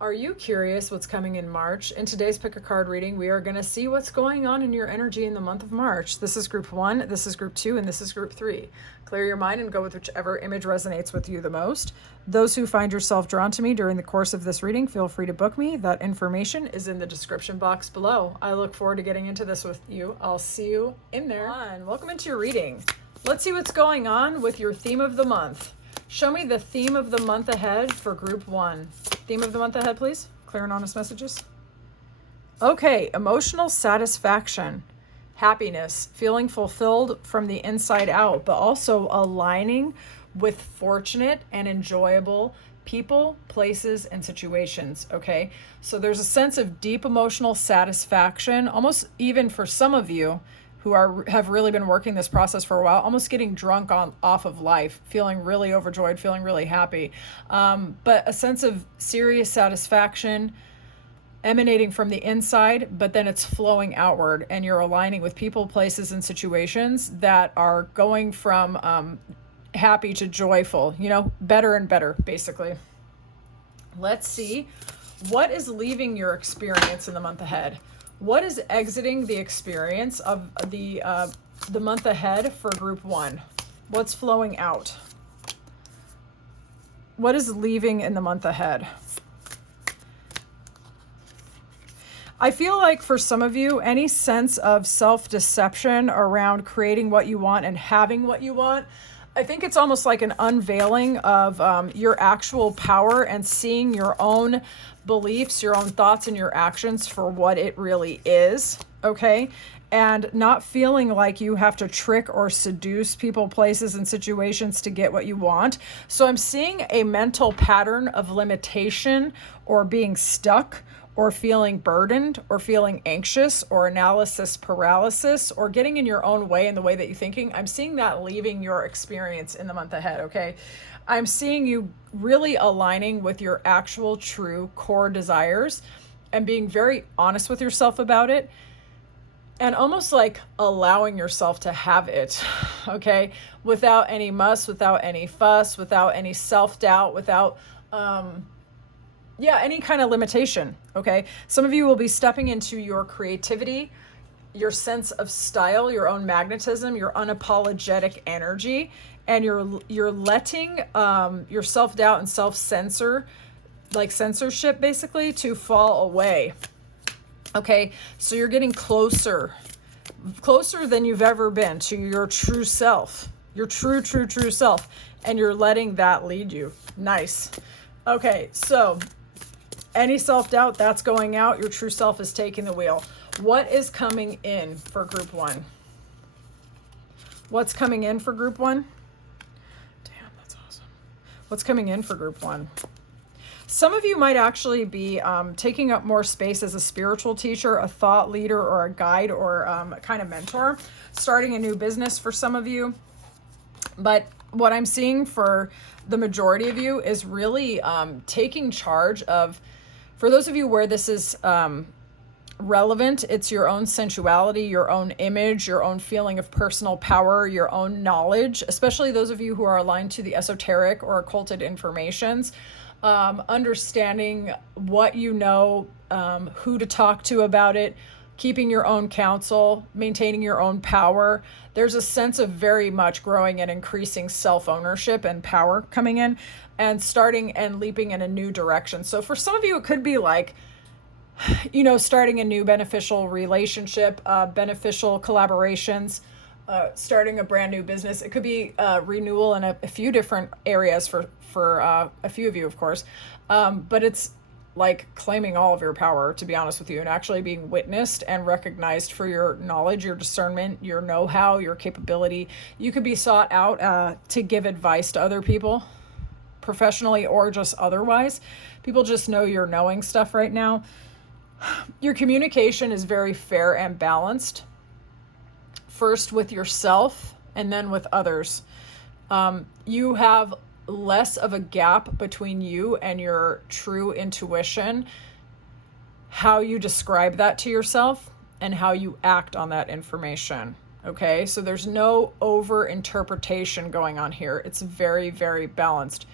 Are you curious what's coming in March? In today's Pick a Card reading, we are going to see what's going on in your energy in the month of March. This is group 1, this is group 2, and this is group 3. Clear your mind and go with whichever image resonates with you the most. Those who find yourself drawn to me during the course of this reading, feel free to book me. That information is in the description box below. I look forward to getting into this with you. I'll see you in there. Welcome into your reading. Let's see what's going on with your theme of the month. Show me the theme of the month ahead for group 1. Theme of the month ahead, please. Clear and honest messages. Okay, emotional satisfaction, happiness, feeling fulfilled from the inside out, but also aligning with fortunate and enjoyable people, places, and situations, okay? So there's a sense of deep emotional satisfaction, almost even for some of you who have really been working this process for a while, almost getting drunk off of life, feeling really overjoyed, feeling really happy. But a sense of serious satisfaction emanating from the inside, but then it's flowing outward, and you're aligning with people, places, and situations that are going from happy to joyful, better and better, basically. Let's see what is leaving your experience in the month ahead. What is exiting the experience of the month ahead for group 1? What's flowing out? What is leaving in the month ahead? I feel like for some of you, any sense of self-deception around creating what you want and having what you want, I think it's almost like an unveiling of your actual power and seeing your own beliefs, your own thoughts, and your actions for what it really is, okay? And not feeling like you have to trick or seduce people, places, and situations to get what you want. So I'm seeing a mental pattern of limitation or being stuck or feeling burdened or feeling anxious or analysis paralysis or getting in your own way in the way that you're thinking. I'm seeing that leaving your experience in the month ahead, okay? I'm seeing you really aligning with your actual true core desires and being very honest with yourself about it and almost like allowing yourself to have it, okay? Without any muss, without any fuss, without any self-doubt, without any kind of limitation, okay? Some of you will be stepping into your creativity, your sense of style, your own magnetism, your unapologetic energy, and you're letting your self-doubt and self-censor, like censorship basically, to fall away, okay? So you're getting closer than you've ever been to your true self, your true self, and you're letting that lead you. Nice. Okay, so any self-doubt, that's going out. Your true self is taking the wheel. What is coming in for group 1? What's coming in for group 1? Damn, that's awesome. What's coming in for group 1? Some of you might actually be taking up more space as a spiritual teacher, a thought leader, or a guide, or a kind of mentor, starting a new business for some of you. But what I'm seeing for the majority of you is really taking charge of, for those of you where this is relevant, it's your own sensuality, your own image, your own feeling of personal power, your own knowledge, especially those of you who are aligned to the esoteric or occulted informations, understanding what you know, who to talk to about it, keeping your own counsel, maintaining your own power. There's a sense of very much growing and increasing self-ownership and power coming in and starting and leaping in a new direction. So for some of you, it could be like, starting a new beneficial relationship, beneficial collaborations, starting a brand new business. It could be renewal in a few different areas for a few of you, of course. But it's like claiming all of your power, to be honest with you, and actually being witnessed and recognized for your knowledge, your discernment, your know-how, your capability. You could be sought out to give advice to other people, professionally or just otherwise. People just know you're knowing stuff right now. Your communication is very fair and balanced. First with yourself and then with others. You have less of a gap between you and your true intuition, how you describe that to yourself and how you act on that information. Okay, so there's no over interpretation going on here. It's very, very balanced.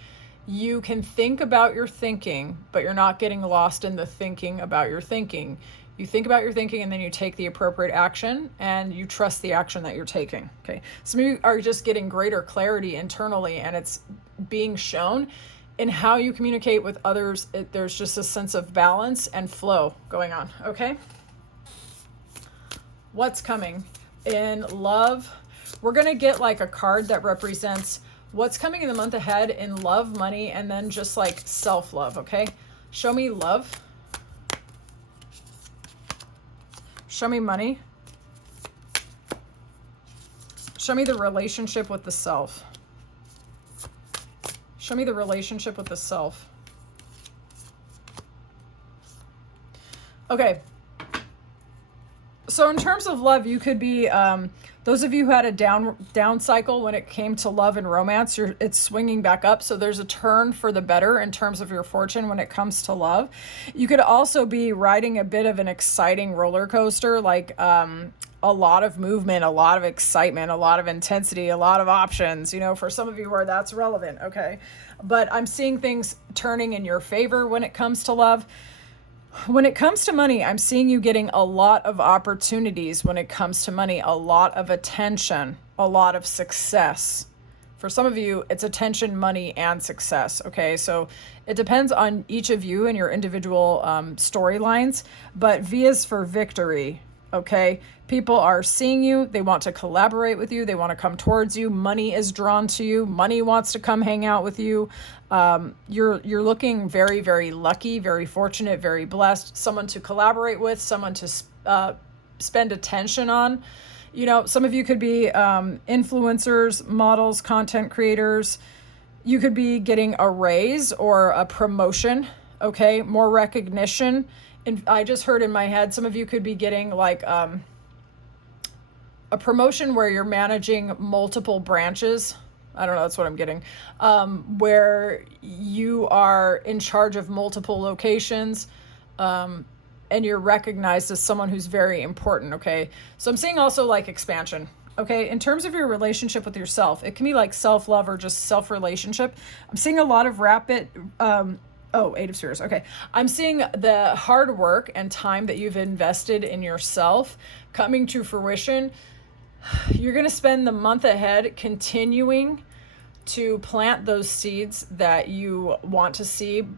You can think about your thinking, but you're not getting lost in the thinking about your thinking. You think about your thinking and then you take the appropriate action and you trust the action that you're taking. Okay. Some of you are just getting greater clarity internally, and it's being shown in how you communicate with others. There's just a sense of balance and flow going on. Okay. What's coming in love? We're going to get like a card that represents what's coming in the month ahead in love, money, and then just like self-love. Okay. Show me love. Show me money. Show me the relationship with the self. Show me the relationship with the self. Okay. So in terms of love, you could be, those of you who had a down cycle when it came to love and romance, it's swinging back up. So there's a turn for the better in terms of your fortune when it comes to love. You could also be riding a bit of an exciting roller coaster, like a lot of movement, a lot of excitement, a lot of intensity, a lot of options, you know, for some of you where that's relevant. Okay. But I'm seeing things turning in your favor when it comes to love. When it comes to money, I'm seeing you getting a lot of opportunities when it comes to money, a lot of attention, a lot of success. For some of you, it's attention, money, and success. Okay, so it depends on each of you and your individual storylines, but V is for victory. Okay, people are seeing you. They want to collaborate with you. They want to come towards you. Money is drawn to you. Money wants to come hang out with you. You're looking very, very lucky, very fortunate, very blessed. Someone to collaborate with, someone to spend attention on. You know, some of you could be influencers, models, content creators. You could be getting a raise or a promotion. Okay, more recognition. And I just heard in my head, some of you could be getting like a promotion where you're managing multiple branches. I don't know, that's what I'm getting. Where you are in charge of multiple locations, and you're recognized as someone who's very important, okay? So I'm seeing also like expansion, okay? In terms of your relationship with yourself, it can be like self-love or just self-relationship. I'm seeing a lot of rapid... Eight of Spheres. Okay. I'm seeing the hard work and time that you've invested in yourself coming to fruition. You're going to spend the month ahead continuing to plant those seeds that you want to see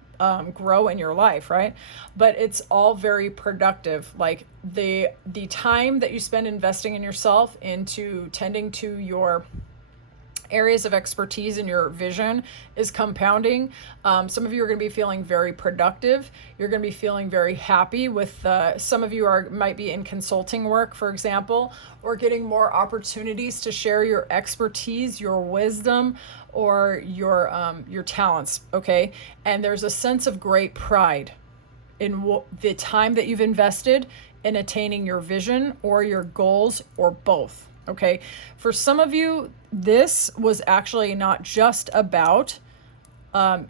grow in your life, right? But it's all very productive. Like the time that you spend investing in yourself into tending to your areas of expertise in your vision is compounding. Some of you are going to be feeling very productive. You're going to be feeling very happy with, some of you might be in consulting work, for example, or getting more opportunities to share your expertise, your wisdom, or your talents. Okay. And there's a sense of great pride in the time that you've invested in attaining your vision or your goals or both. Okay, for some of you, this was actually not just about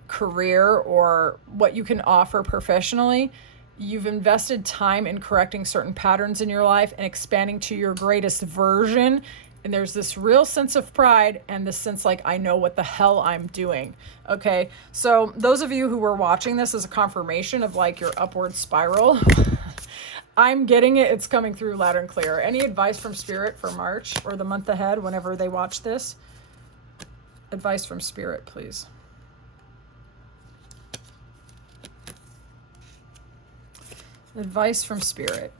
career or what you can offer professionally. You've invested time in correcting certain patterns in your life and expanding to your greatest version. And there's this real sense of pride and this sense like, I know what the hell I'm doing. Okay, so those of you who were watching this as a confirmation of like your upward spiral, I'm getting it. It's coming through loud and clear. Any advice from Spirit for March or the month ahead whenever they watch this? Advice from Spirit, please. Advice from Spirit.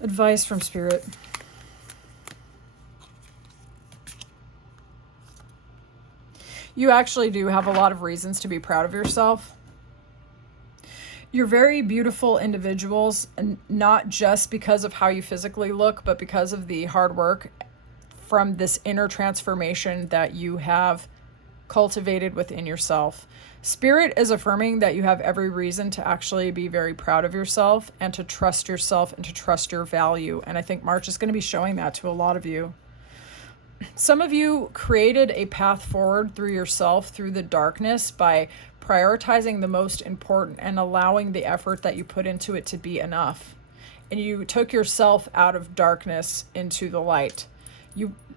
Advice from Spirit. You actually do have a lot of reasons to be proud of yourself. You're very beautiful individuals, and not just because of how you physically look, but because of the hard work from this inner transformation that you have cultivated within yourself. Spirit is affirming that you have every reason to actually be very proud of yourself and to trust yourself and to trust your value. And I think March is going to be showing that to a lot of you. Some of you created a path forward through yourself, through the darkness, by prioritizing the most important and allowing the effort that you put into it to be enough. and you took yourself out of darkness into the light.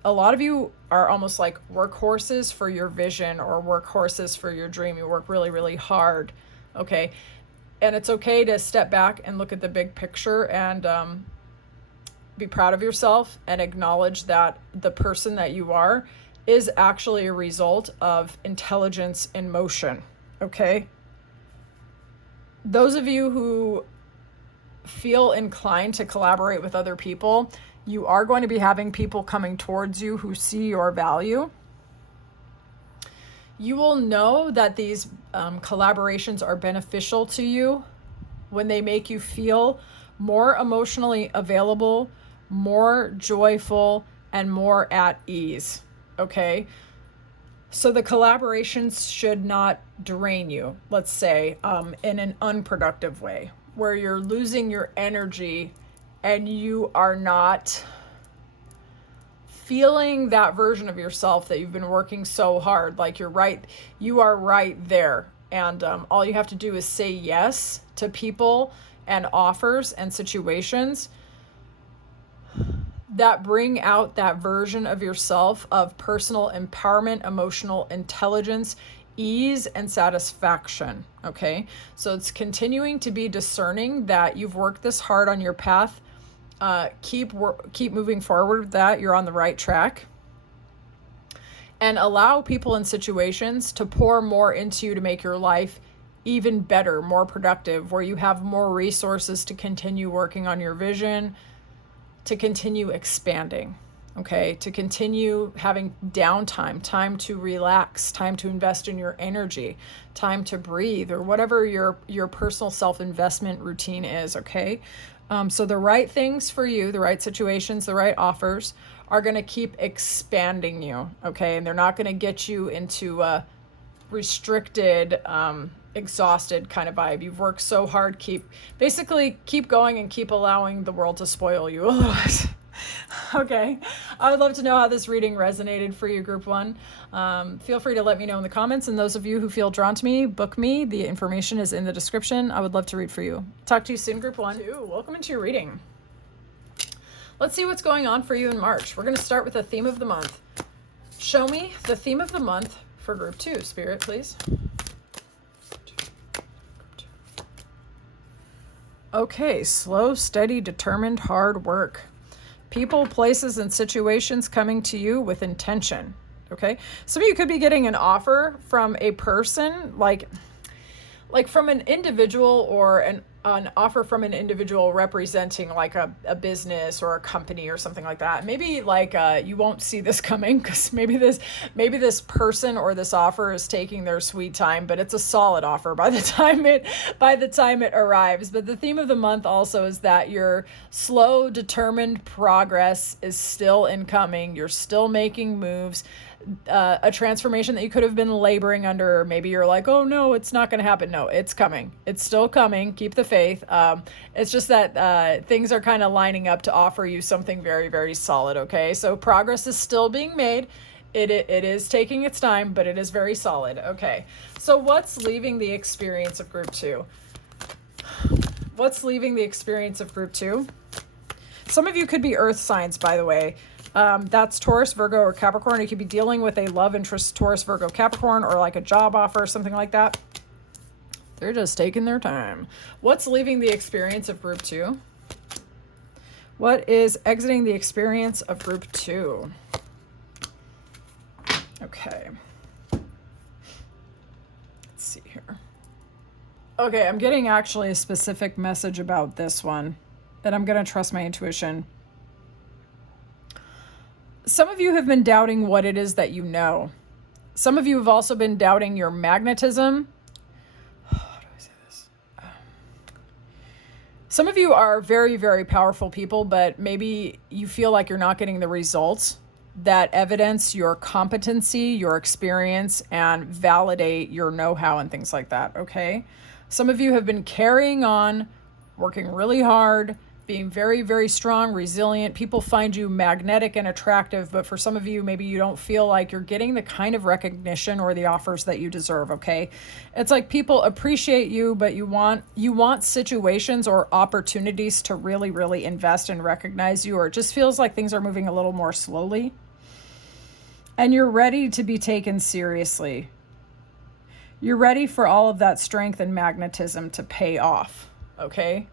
A lot of you are almost like workhorses for your vision or workhorses for your dream. You work really, really hard. Okay. And it's okay to step back and look at the big picture and be proud of yourself and acknowledge that the person that you are is actually a result of intelligence in motion. Okay. Those of you who feel inclined to collaborate with other people, you are going to be having people coming towards you who see your value. You will know that these collaborations are beneficial to you when they make you feel more emotionally available, more joyful, and more at ease. Okay? So the collaborations should not drain you, let's say, in an unproductive way, where you're losing your energy and you are not feeling that version of yourself that you've been working so hard. Like you are right there. And all you have to do is say yes to people and offers and situations that bring out that version of yourself of personal empowerment, emotional intelligence, ease, and satisfaction. Okay. So it's continuing to be discerning that you've worked this hard on your path. Keep moving forward with that. You're on the right track. And allow people and situations to pour more into you to make your life even better, more productive, where you have more resources to continue working on your vision, to continue expanding, okay? To continue having downtime, time to relax, time to invest in your energy, time to breathe, or whatever your personal self-investment routine is, okay? So the right things for you, the right situations, the right offers are going to keep expanding you, okay? And they're not going to get you into a restricted, exhausted kind of vibe. You've worked so hard. Keep going and keep allowing the world to spoil you a little bit. Okay. I would love to know how this reading resonated for you, Group 1. Feel free to let me know in the comments. And those of you who feel drawn to me, book me. The information is in the description. I would love to read for you. Talk to you soon, Group 1. Welcome into your reading. Let's see what's going on for you in March. We're going to start with the theme of the month. Show me the theme of the month for Group 2, Spirit, please. Okay, slow, steady, determined, hard work. People, places, and situations coming to you with intention. Okay, some of you could be getting an offer from a person, like from an individual, or an offer from an individual representing like a business or a company or something like that. Maybe you won't see this coming because maybe this person or this offer is taking their sweet time, but it's a solid offer by the time it arrives. But the theme of the month also is that your slow, determined progress is still incoming. You're still making moves. A transformation that you could have been laboring under. Maybe you're like, oh no, it's not going to happen. No, it's coming. It's still coming. Keep the faith. It's just that things are kind of lining up to offer you something very, very solid. Okay, so progress is still being made. It is taking its time, but it is very solid. Okay, so what's leaving the experience of Group 2? What's leaving the experience of Group 2? Some of you could be earth signs, by the way. That's Taurus, Virgo, or Capricorn. You could be dealing with a love interest, Taurus, Virgo, Capricorn, or like a job offer or something like that. They're just taking their time. What's leaving the experience of Group 2? What is exiting the experience of Group 2? Okay. Let's see here. Okay, I'm getting actually a specific message about this one, and I'm going to trust my intuition. Some of you have been doubting what it is that you know. Some of you have also been doubting your magnetism. How do I say this? Some of you are very, very powerful people, but maybe you feel like you're not getting the results that evidence your competency, your experience, and validate your know-how and things like that, okay? Some of you have been carrying on, working really hard, being very, very strong, resilient. People find you magnetic and attractive, but for some of you, maybe you don't feel like you're getting the kind of recognition or the offers that you deserve, okay? It's like people appreciate you, but you want situations or opportunities to really, really invest and recognize you, or it just feels like things are moving a little more slowly. And you're ready to be taken seriously. You're ready for all of that strength and magnetism to pay off, okay?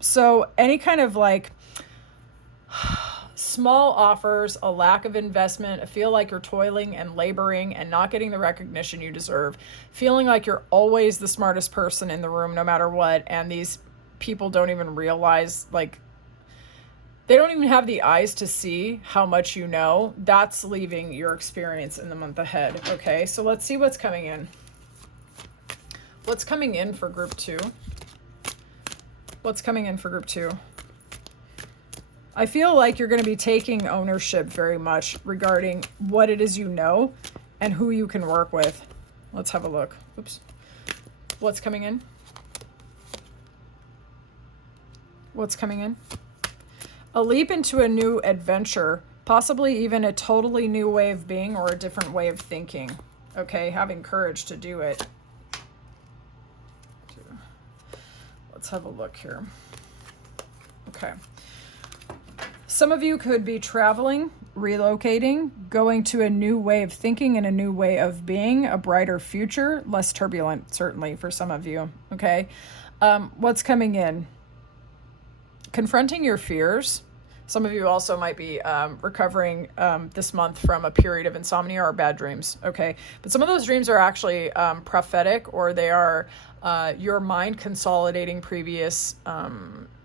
So any kind of like small offers, a lack of investment, a feel like you're toiling and laboring and not getting the recognition you deserve, feeling like you're always the smartest person in the room no matter what, and these people don't even realize, like, they don't even have the eyes to see how much you know. That's leaving your experience in the month ahead, okay? So let's see what's coming in. What's coming in for group 2? What's coming in for group 2? I feel like you're going to be taking ownership very much regarding what it is you know and who you can work with. Let's have a look. Oops. What's coming in? What's coming in? A leap into a new adventure, possibly even a totally new way of being or a different way of thinking. Okay, having courage to do it. Let's have a look here. Okay. Some of you could be traveling, relocating, going to a new way of thinking and a new way of being, a brighter future, less turbulent, certainly for some of you. Okay. What's coming in? Confronting your fears. Some of you also might be recovering this month from a period of insomnia or bad dreams, okay? But some of those dreams are actually prophetic, or they are your mind consolidating previous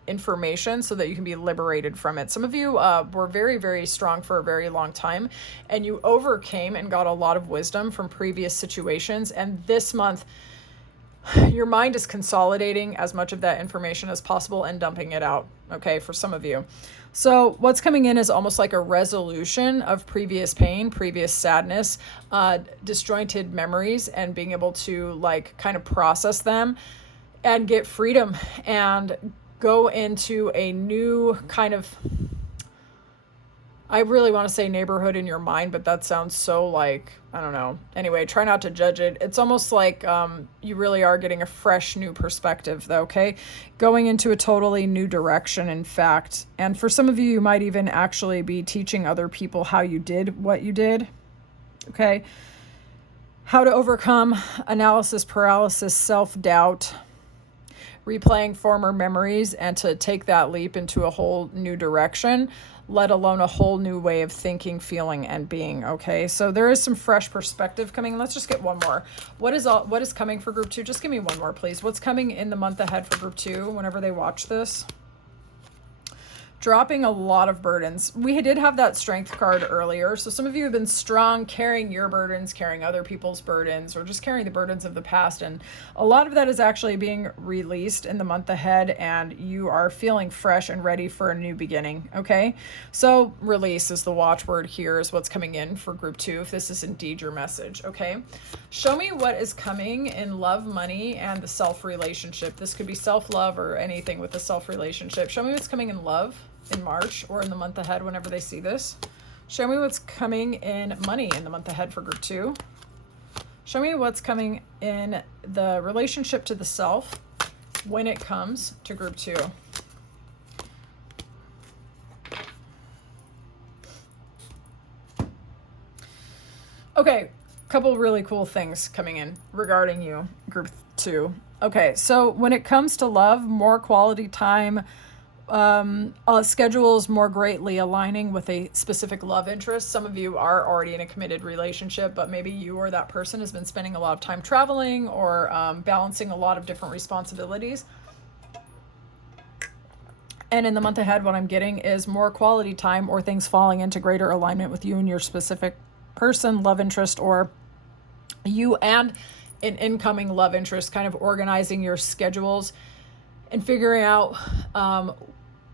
information so that you can be liberated from it. Some of you were very, very strong for a very long time, and you overcame and got a lot of wisdom from previous situations. And this month, your mind is consolidating as much of that information as possible and dumping it out, okay, for some of you. So what's coming in is almost like a resolution of previous pain, previous sadness, disjointed memories, and being able to like kind of process them and get freedom and go into a new kind of, I really want to say neighborhood in your mind, but that sounds so like, I don't know. Anyway, try not to judge it. It's almost like you really are getting a fresh new perspective though, okay? Going into a totally new direction, in fact. And for some of you, you might even actually be teaching other people how you did what you did, okay? How to overcome analysis paralysis, self-doubt, replaying former memories, and to take that leap into a whole new direction, let alone a whole new way of thinking, feeling, and being, okay? So there is some fresh perspective coming. Let's just get one more. What is coming for group 2? Just give me one more, please. What's coming in the month ahead for group 2 whenever they watch this? Dropping a lot of burdens. We did have that strength card earlier. So some of you have been strong, carrying your burdens, carrying other people's burdens, or just carrying the burdens of the past. And a lot of that is actually being released in the month ahead, and you are feeling fresh and ready for a new beginning, okay? So release is the watchword here, is what's coming in for group 2, if this is indeed your message, okay? Show me what is coming in love, money, and the self relationship. This could be self-love or anything with the self relationship. Show me what's coming in love in March or in the month ahead whenever they see this. Show me what's coming in money in the month ahead for group 2. Show me what's coming in the relationship to the self when it comes to group 2. Okay, couple really cool things coming in regarding you, group 2. Okay, so when it comes to love, more quality time, schedules more greatly aligning with a specific love interest. Some of you are already in a committed relationship, but maybe you or that person has been spending a lot of time traveling or balancing a lot of different responsibilities. And in the month ahead, what I'm getting is more quality time or things falling into greater alignment with you and your specific person, love interest, or you and an incoming love interest, kind of organizing your schedules and figuring out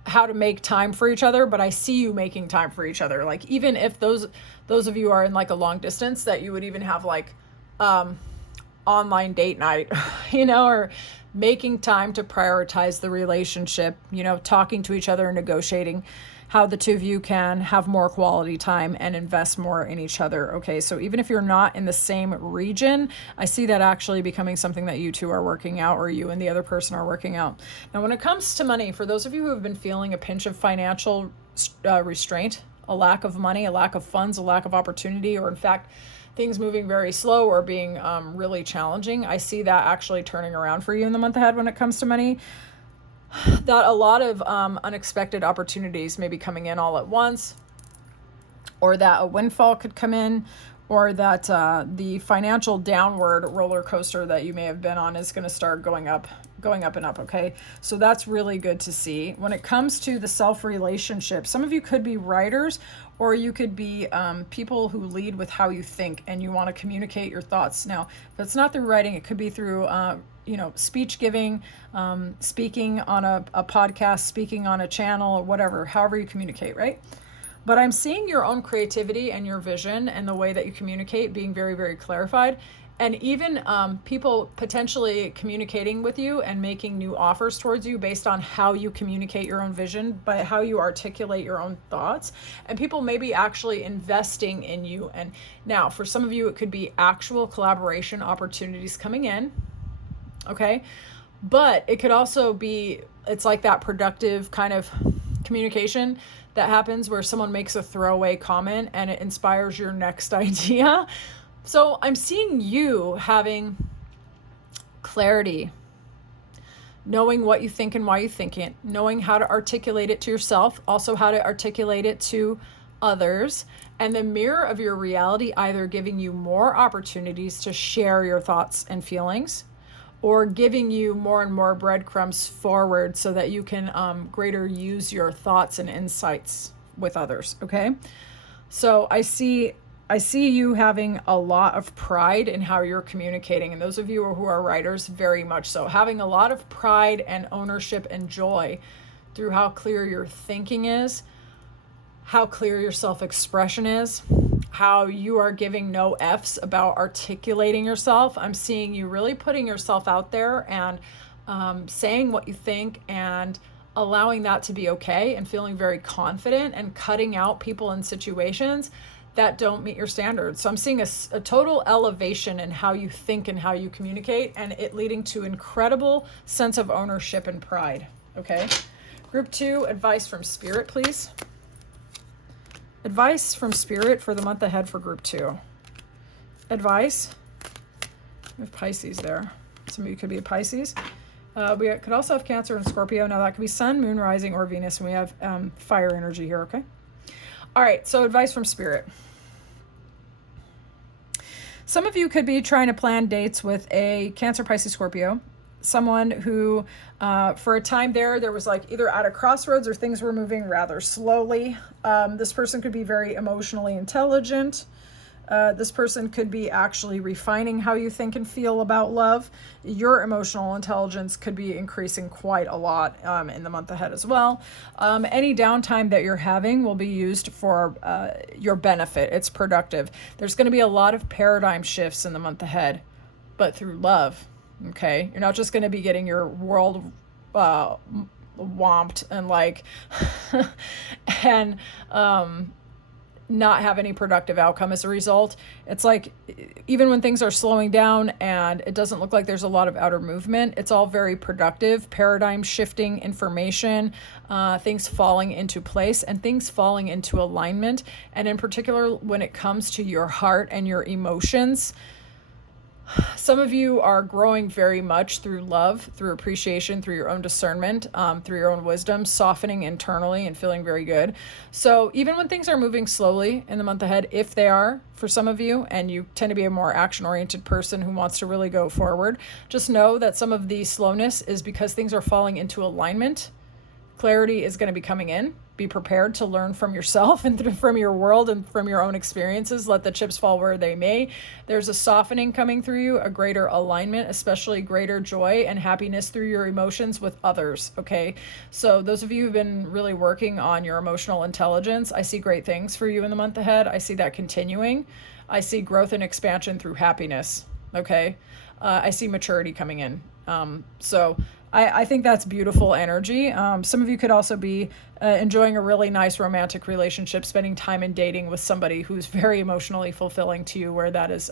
how to make time for each other. But I see you making time for each other. Like, even if those of you are in like a long distance, that you would even have like online date night, you know, or making time to prioritize the relationship, talking to each other and negotiating how the two of you can have more quality time and invest more in each other. Okay, so even if you're not in the same region, I see that actually becoming something that you two are working out, or you and the other person are working out. Now, when it comes to money, for those of you who have been feeling a pinch of financial restraint, a lack of money, a lack of funds, a lack of opportunity, or in fact, things moving very slow or being really challenging, I see that actually turning around for you in the month ahead when it comes to money. That a lot of unexpected opportunities may be coming in all at once, or that a windfall could come in, or that the financial downward roller coaster that you may have been on is going to start going up and up. Okay, so that's really good to see. When it comes to the self relationship, some of you could be writers, or you could be people who lead with how you think and you want to communicate your thoughts. Now, if it's not through writing, it could be through speech giving, speaking on a podcast, speaking on a channel, or whatever, however you communicate, right? But I'm seeing your own creativity and your vision and the way that you communicate being very, very clarified. And even people potentially communicating with you and making new offers towards you based on how you communicate your own vision, but how you articulate your own thoughts. And people may be actually investing in you. And now, for some of you, it could be actual collaboration opportunities coming in. Okay. But it could also be, it's like that productive kind of communication that happens where someone makes a throwaway comment and it inspires your next idea. So I'm seeing you having clarity, knowing what you think and why you think it, knowing how to articulate it to yourself, also how to articulate it to others, and the mirror of your reality either giving you more opportunities to share your thoughts and feelings, or giving you more and more breadcrumbs forward so that you can greater use your thoughts and insights with others. Okay. So I see you having a lot of pride in how you're communicating. And those of you who are writers, very much so, having a lot of pride and ownership and joy through how clear your thinking is, how clear your self-expression is, how you are giving no F's about articulating yourself. I'm seeing you really putting yourself out there and saying what you think and allowing that to be okay, and feeling very confident and cutting out people and situations that don't meet your standards. So I'm seeing a total elevation in how you think and how you communicate, and it leading to incredible sense of ownership and pride. Okay. Group 2, advice from Spirit, please. Advice from Spirit for the month ahead for Group 2. Advice. We have Pisces there. Some of you could be a Pisces. We could also have Cancer and Scorpio. Now that could be Sun, Moon, Rising, or Venus. And we have fire energy here, okay? All right, so advice from Spirit. Some of you could be trying to plan dates with a Cancer, Pisces, Scorpio. Someone who, for a time there was like either at a crossroads or things were moving rather slowly. This person could be very emotionally intelligent. This person could be actually refining how you think and feel about love. Your emotional intelligence could be increasing quite a lot in the month ahead as well. Any downtime that you're having will be used for your benefit. It's productive. There's going to be a lot of paradigm shifts in the month ahead, but through love. Okay, you're not just going to be getting your world whomped and like and not have any productive outcome as a result. It's like even when things are slowing down and it doesn't look like there's a lot of outer movement, it's all very productive, paradigm shifting information, things falling into place and things falling into alignment. And in particular, when it comes to your heart and your emotions, some of you are growing very much through love, through appreciation, through your own discernment, through your own wisdom, softening internally and feeling very good. So even when things are moving slowly in the month ahead, if they are for some of you, and you tend to be a more action-oriented person who wants to really go forward, just know that some of the slowness is because things are falling into alignment. Clarity is going to be coming in. Be prepared to learn from yourself and from your world and from your own experiences. Let the chips fall where they may. There's a softening coming through you, a greater alignment, especially greater joy and happiness through your emotions with others. Okay. So those of you who've been really working on your emotional intelligence, I see great things for you in the month ahead. I see that continuing. I see growth and expansion through happiness. Okay. I see maturity coming in So I think that's beautiful energy. Some of you could also be enjoying a really nice romantic relationship, spending time in dating with somebody who's very emotionally fulfilling to you, where that is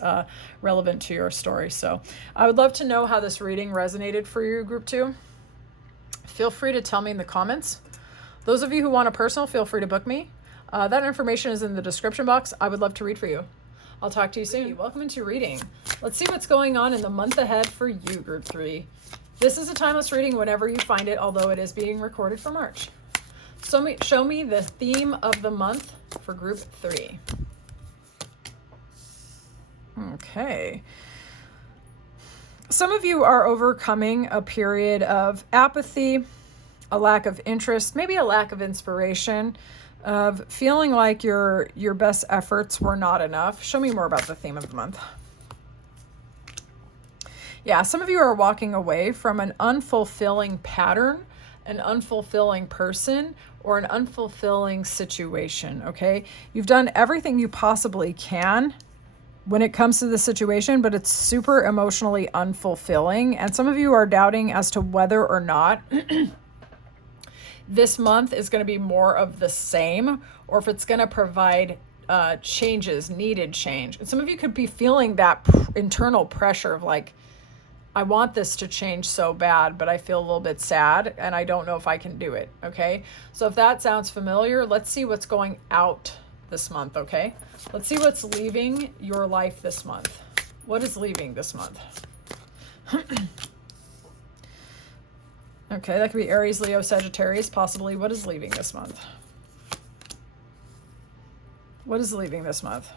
relevant to your story. So I would love to know how this reading resonated for you, group 2. Feel free to tell me in the comments. Those of you who want a personal, feel free to book me. That information is in the description box. I would love to read for you. I'll talk to you soon. Welcome into reading. Let's see what's going on in the month ahead for you, group 3. This is a timeless reading whenever you find it, although it is being recorded for March. So show me the theme of the month for group 3. Okay. Some of you are overcoming a period of apathy, a lack of interest, maybe a lack of inspiration, of feeling like your best efforts were not enough. Show me more about the theme of the month. Yeah, some of you are walking away from an unfulfilling pattern, an unfulfilling person, or an unfulfilling situation, okay? You've done everything you possibly can when it comes to the situation, but it's super emotionally unfulfilling. And some of you are doubting as to whether or not this month is going to be more of the same, or if it's going to provide changes, needed change. And some of you could be feeling that internal pressure of like, I want this to change so bad, but I feel a little bit sad and I don't know if I can do it, okay? So if that sounds familiar, let's see what's going out this month, okay? Let's see what's leaving your life this month. What is leaving this month? Okay, that could be Aries, Leo, Sagittarius, possibly. What is leaving this month? What is leaving this month?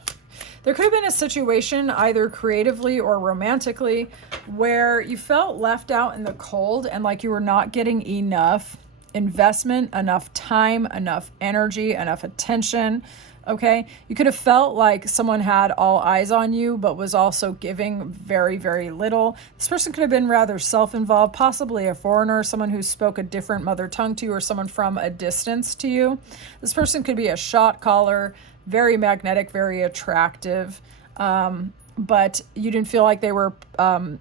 There could have been a situation, either creatively or romantically, where you felt left out in the cold and like you were not getting enough investment, enough time, enough energy, enough attention. Okay, you could have felt like someone had all eyes on you, but was also giving very, very little. This person could have been rather self-involved, possibly a foreigner, someone who spoke a different mother tongue to you, or someone from a distance to you. This person could be a shot caller, very magnetic, very attractive, but you didn't feel like they were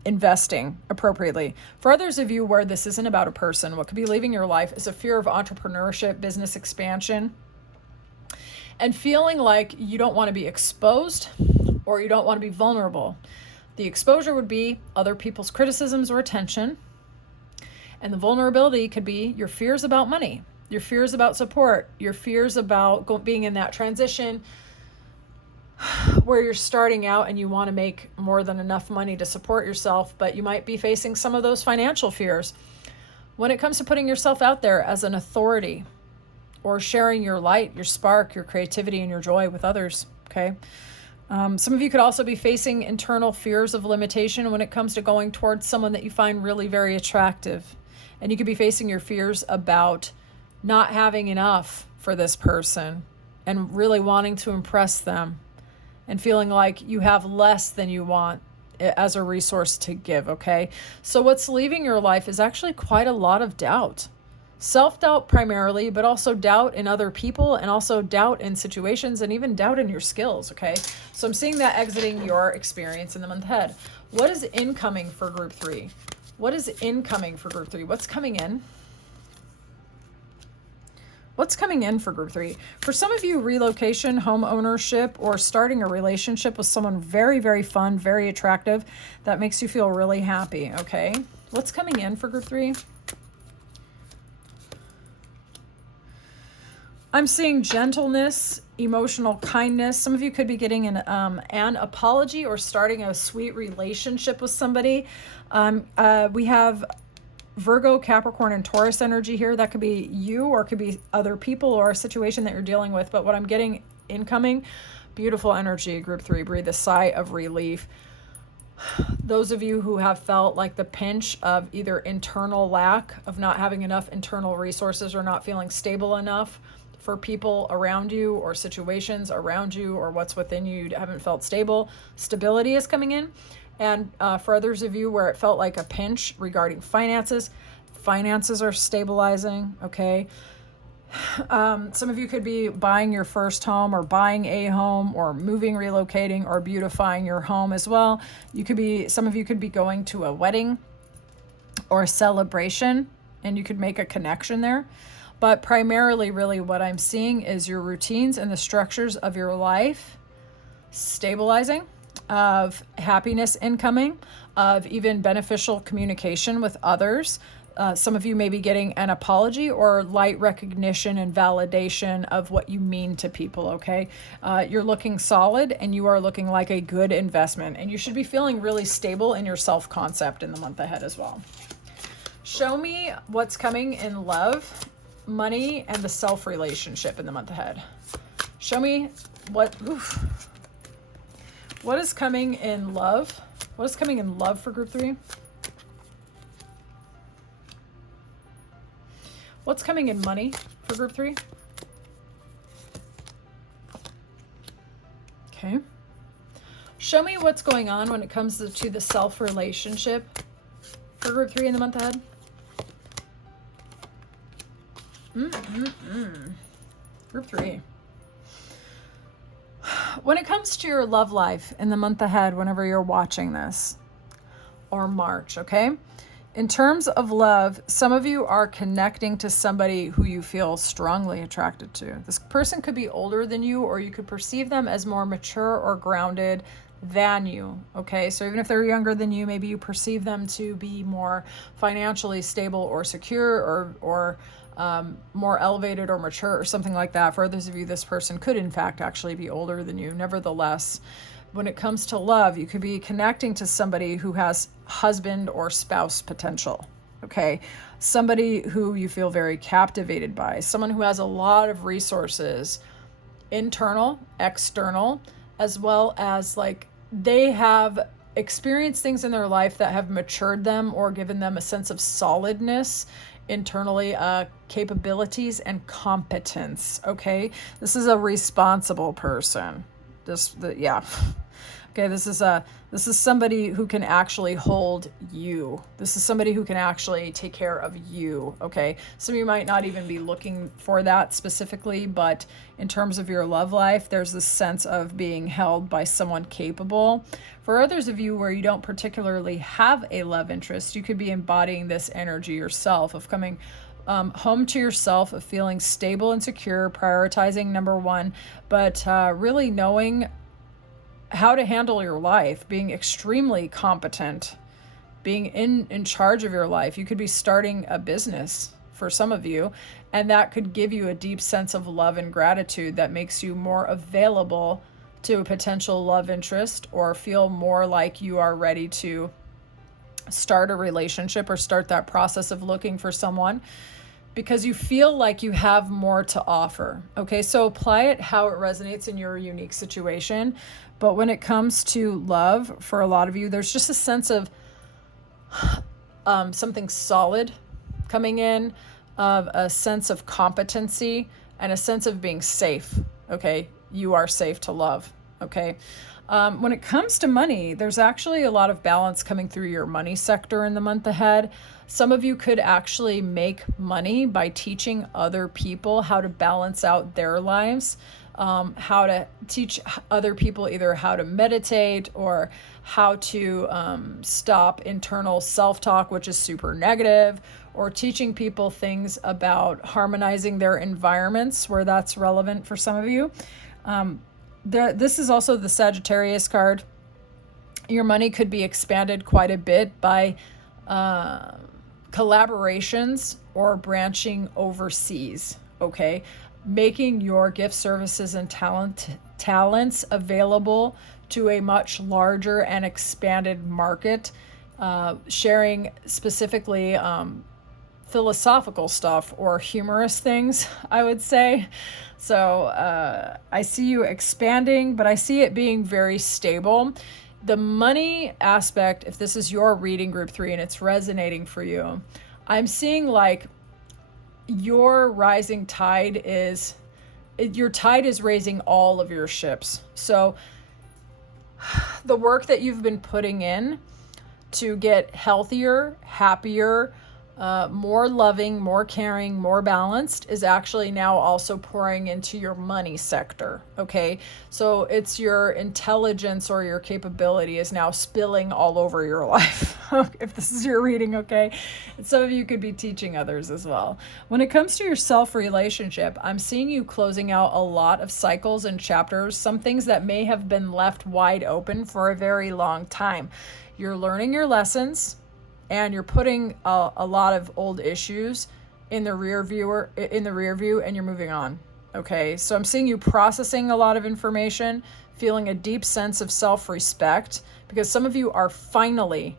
investing appropriately. For others of you where this isn't about a person, what could be leaving your life is a fear of entrepreneurship, business expansion, and feeling like you don't want to be exposed or you don't want to be vulnerable. The exposure would be other people's criticisms or attention, and the vulnerability could be your fears about money, your fears about support, your fears about being in that transition where you're starting out and you want to make more than enough money to support yourself, but you might be facing some of those financial fears. When it comes to putting yourself out there as an authority or sharing your light, your spark, your creativity, and your joy with others, okay? Some of you could also be facing internal fears of limitation when it comes to going towards someone that you find really very attractive. And you could be facing your fears about not having enough for this person and really wanting to impress them and feeling like you have less than you want as a resource to give, okay? So what's leaving your life is actually quite a lot of doubt. Self-doubt primarily, but also doubt in other people and also doubt in situations and even doubt in your skills, okay? So I'm seeing that exiting your experience in the month ahead. What is incoming for group 3? What is incoming for group 3? What's coming in? What's coming in for group 3? For some of you, relocation, home ownership, or starting a relationship with someone very, very fun, very attractive, that makes you feel really happy, okay? What's coming in for group 3? I'm seeing gentleness, emotional kindness. Some of you could be getting an apology or starting a sweet relationship with somebody. We have Virgo, Capricorn, and Taurus energy here. That could be you, or it could be other people or a situation that you're dealing with. But what I'm getting incoming, beautiful energy, group 3. Breathe a sigh of relief. Those of you who have felt like the pinch of either internal lack of not having enough internal resources or not feeling stable enough for people around you or situations around you or what's within you, you haven't felt stable. Stability is coming in. And for others of you where it felt like a pinch regarding finances, finances are stabilizing, okay? Some of you could be buying your first home or buying a home or moving, relocating, or beautifying your home as well. Some of you could be going to a wedding. or a celebration, and you could make a connection there. But primarily, really, what I'm seeing is your routines and the structures of your life stabilizing, of happiness incoming, of even beneficial communication with others. Some of you may be getting an apology or light recognition and validation of what you mean to people, okay? You're looking solid, and you are looking like a good investment, and you should be feeling really stable in your self-concept in the month ahead as well. Show me what's coming in love, money, and the self relationship in the month ahead. Show me what is coming in love. What is coming in love for group 3? What's coming in money for group 3? Okay. Show me what's going on when it comes to the self relationship for group 3 in the month ahead. Group 3. When it comes to your love life in the month ahead, whenever you're watching this, or March, okay? In terms of love, some of you are connecting to somebody who you feel strongly attracted to. This person could be older than you, or you could perceive them as more mature or grounded than you, okay? So even if they're younger than you, maybe you perceive them to be more financially stable or secure, or more elevated or mature or something like that. For others of you, this person could in fact actually be older than you. Nevertheless, when it comes to love, you could be connecting to somebody who has husband or spouse potential, okay? Somebody who you feel very captivated by, someone who has a lot of resources, internal, external, as well as like they have experienced things in their life that have matured them or given them a sense of solidness internally, capabilities and competence, okay? This is a responsible person. Okay, this is somebody who can actually hold you. This is somebody who can actually take care of you, okay? Some of you might not even be looking for that specifically, but in terms of your love life, there's this sense of being held by someone capable. For others of you where you don't particularly have a love interest, you could be embodying this energy yourself, of coming home to yourself, of feeling stable and secure, prioritizing number one, but really knowing how to handle your life, being extremely competent, being in charge of your life. You could be starting a business for some of you, and that could give you a deep sense of love and gratitude that makes you more available to a potential love interest, or feel more like you are ready to start a relationship or start that process of looking for someone, because you feel like you have more to offer. Okay, so apply it how it resonates in your unique situation. But when it comes to love, for a lot of you, there's just a sense of something solid coming in, of a sense of competency and a sense of being safe. Okay, you are safe to love. Okay. When it comes to money, there's actually a lot of balance coming through your money sector in the month ahead. Some of you could actually make money by teaching other people how to balance out their lives, how to teach other people either how to meditate or how to stop internal self-talk, which is super negative, or teaching people things about harmonizing their environments where that's relevant for some of you. This is also the Sagittarius card. Your money could be expanded quite a bit by collaborations or branching overseas, okay? Making your gift, services, and talents available to a much larger and expanded market, sharing specifically philosophical stuff or humorous things, I would say. So I see you expanding, but I see it being very stable. The money aspect, if this is your reading group 3 and it's resonating for you, I'm seeing like your rising tide is, your tide is raising all of your ships. So the work that you've been putting in to get healthier, happier, more loving, more caring, more balanced is actually now also pouring into your money sector. Okay. So it's your intelligence or your capability is now spilling all over your life. If this is your reading, okay. And some of you could be teaching others as well. When it comes to your self relationship, I'm seeing you closing out a lot of cycles and chapters, some things that may have been left wide open for a very long time. You're learning your lessons, and you're putting a lot of old issues in the rear view, and you're moving on. Okay, so I'm seeing you processing a lot of information, feeling a deep sense of self-respect, because some of you are finally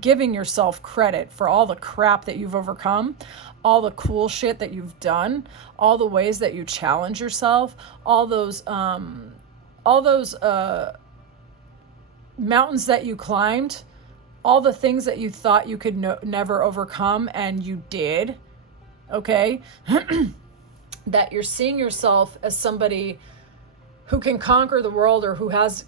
giving yourself credit for all the crap that you've overcome, all the cool shit that you've done, all the ways that you challenge yourself, all those mountains that you climbed, all the things that you thought you could never overcome and you did. Okay. That you're seeing yourself as somebody who can conquer the world, or who has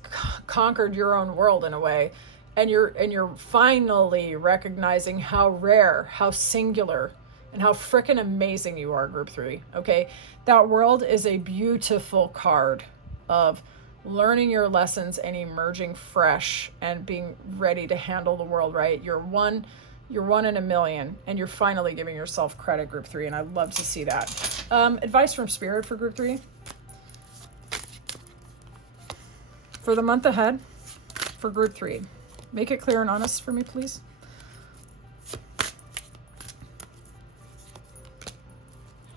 conquered your own world in a way. And you're finally recognizing how rare, how singular, and how freaking amazing you are, group 3. Okay. That world is a beautiful card of learning your lessons and emerging fresh and being ready to handle the world, right? You're one in a million, and you're finally giving yourself credit, group 3, and I love to see that. Advice from Spirit for group 3 for the month ahead for group 3. Make it clear and honest for me, please.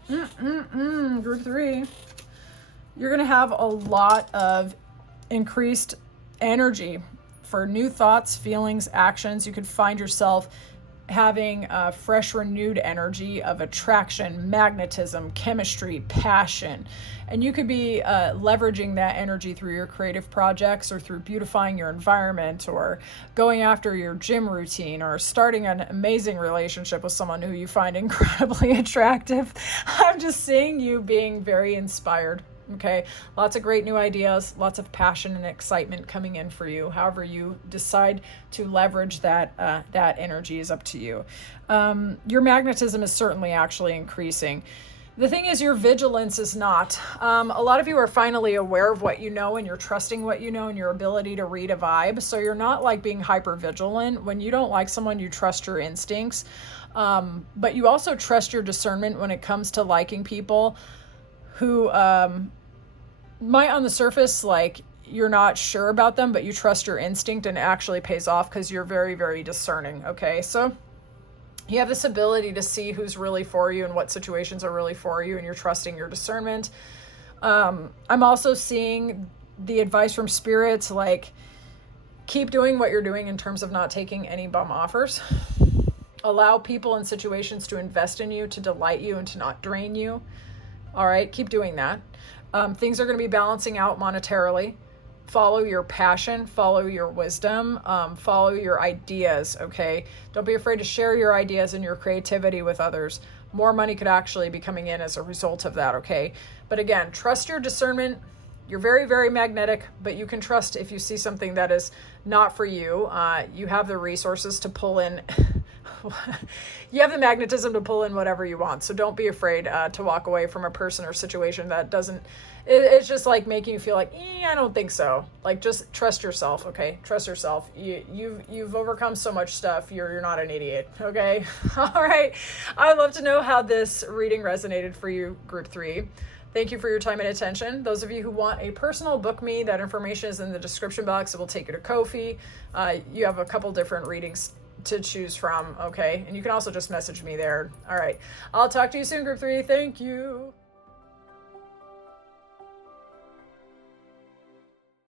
Group 3. You're going to have a lot of increased energy for new thoughts, feelings, actions. You could find yourself having a fresh, renewed energy of attraction, magnetism, chemistry, passion. And you could be leveraging that energy through your creative projects, or through beautifying your environment, or going after your gym routine, or starting an amazing relationship with someone who you find incredibly attractive. I'm just seeing you being very inspired. Okay, lots of great new ideas, lots of passion and excitement coming in for you. However you decide to leverage that energy is up to you. Your magnetism is certainly actually increasing. The thing is, your vigilance is not. A lot of you are finally aware of what you know, and you're trusting what you know and your ability to read a vibe. So you're not like being hyper vigilant. When you don't like someone, you trust your instincts. But you also trust your discernment when it comes to liking people who might on the surface, like, you're not sure about them, but you trust your instinct, and it actually pays off because you're very, very discerning. Okay, so you have this ability to see who's really for you and what situations are really for you, and you're trusting your discernment. I'm also seeing the advice from spirits, like, keep doing what you're doing in terms of not taking any bum offers. Allow people and situations to invest in you, to delight you, and to not drain you. All right, keep doing that. Things are going to be balancing out monetarily. Follow your passion, follow your wisdom, follow your ideas, okay? Don't be afraid to share your ideas and your creativity with others. More money could actually be coming in as a result of that, okay? But again, trust your discernment. You're very, very magnetic, but you can trust if you see something that is not for you. You have the resources to pull in. You have the magnetism to pull in whatever you want. So don't be afraid to walk away from a person or situation that doesn't, it's just like making you feel like, I don't think so. Like, just trust yourself, okay? Trust yourself. You've overcome so much stuff. You're not an idiot, okay? All right. I'd love to know how this reading resonated for you, group 3. Thank you for your time and attention. Those of you who want a personal book me, that information is in the description box. It will take you to Ko-fi. You have a couple different readings to choose from, okay? And you can also just message me there. All right. I'll talk to you soon, group 3. Thank you.